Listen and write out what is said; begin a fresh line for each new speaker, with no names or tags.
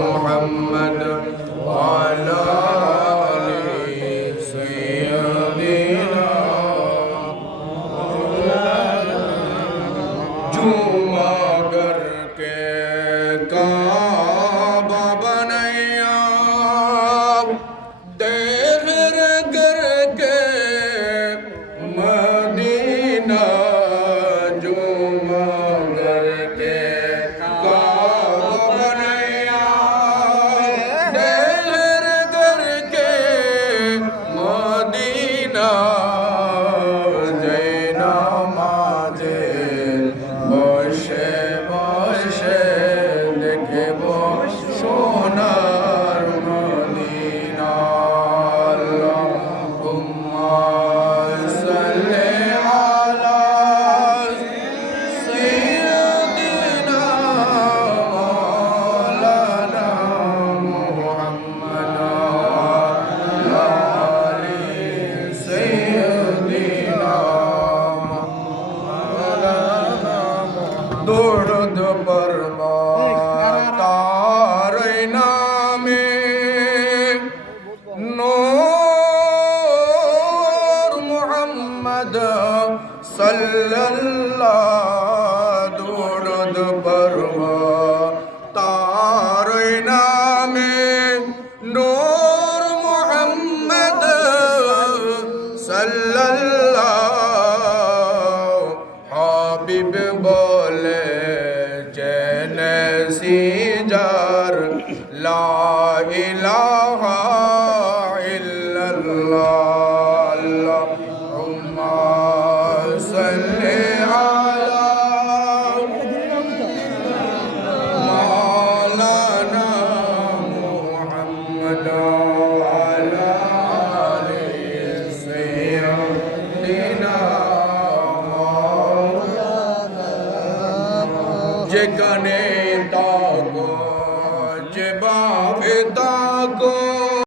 محمد وعلى দরুদ পরব তার নামে নূর মুহাম্মদ সাল্লাল্লাহ দরুদ পরব তার নামে নূর মুহাম্মদ সাল্লাল্লাহ হাবিব বলে যার লা ইলাহা যেখানে তাকো যে বাগে তাকো।